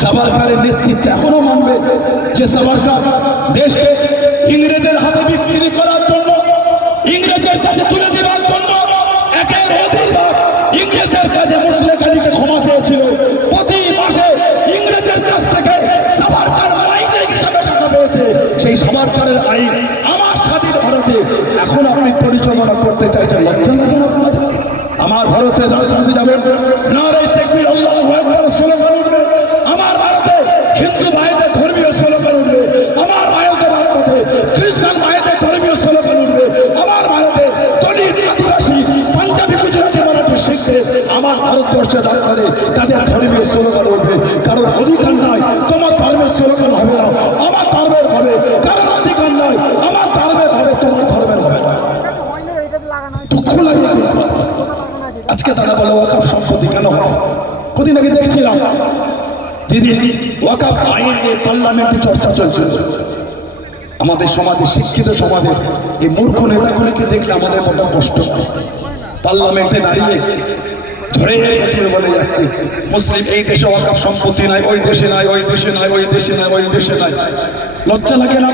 সাবারকারের নেতৃত্বে এখনও মানবে যে সাবারকার দেশকে ইংরেজের হাতে বিক্রি করার জন্য, ইংরেজের কাছে তুলে দেওয়ার জন্য, একের অধিকবার ইংরেজের কাছে মুসলিম আলীকে ক্ষমা চেয়েছিল। প্রতি মাসে ইংরেজের কাছ থেকে সাবারকার মাইনে হিসাবে টাকা পেয়েছে। সেই সাবারকারের আইন আমার স্বাধীন ভারতে এখন আপনি পরিচালনা করতে চাইছেন। লজ্জা লাগে না আপনাদের? আমার ভারতে রাজনীতি যাবেন নারে তেকবির আল্লাহ একবার স্লোগান উঠবে আমার ভারতে হিন্দু ভাইদের ধর্মীয় স্লোগান উঠবে। আমার ভারতের রাজপথে খ্রিস্টান ভাইদের ধর্মীয় স্লোগান উঠবে। আমার ভারতে দলিত আদিবাসী পাঞ্জাবি গুজরাটি মারাঠি শিখবে আমার ভারতবর্ষে রাজপথে তাদের ধর্মীয় স্লোগান উঠবে। কারণ অধিকার নয়, তোমার ধর্মের স্লোগান হবে না, আমার ধর্মের হবে। কারণ অধিকার নয়, আমার ধর্মের হবে, তোমার ধর্মের হবে না। দুঃখ লাগে? আজকে তারা বলে ওয়াকাফ সম্পত্তি কেন হবে? কদিন আগে দেখছিলাম যেদিন ওয়াকাফ আইন নিয়ে পার্লামেন্টে চর্চা চলছিল, আমাদের সমাজে, শিক্ষিত সমাজের এই মূর্খ নেতাগুলিকে দেখলে আমাদের বড় কষ্ট হয়। পার্লামেন্টে দাঁড়িয়ে ধরে বলে যাচ্ছে, মুসলিম এই দেশে ওয়াকাফ সম্পত্তি নাই, ওই দেশে নাই, ওই দেশে নাই, ওই দেশে নাই, ওই দেশে নাই। লজ্জা লাগে না?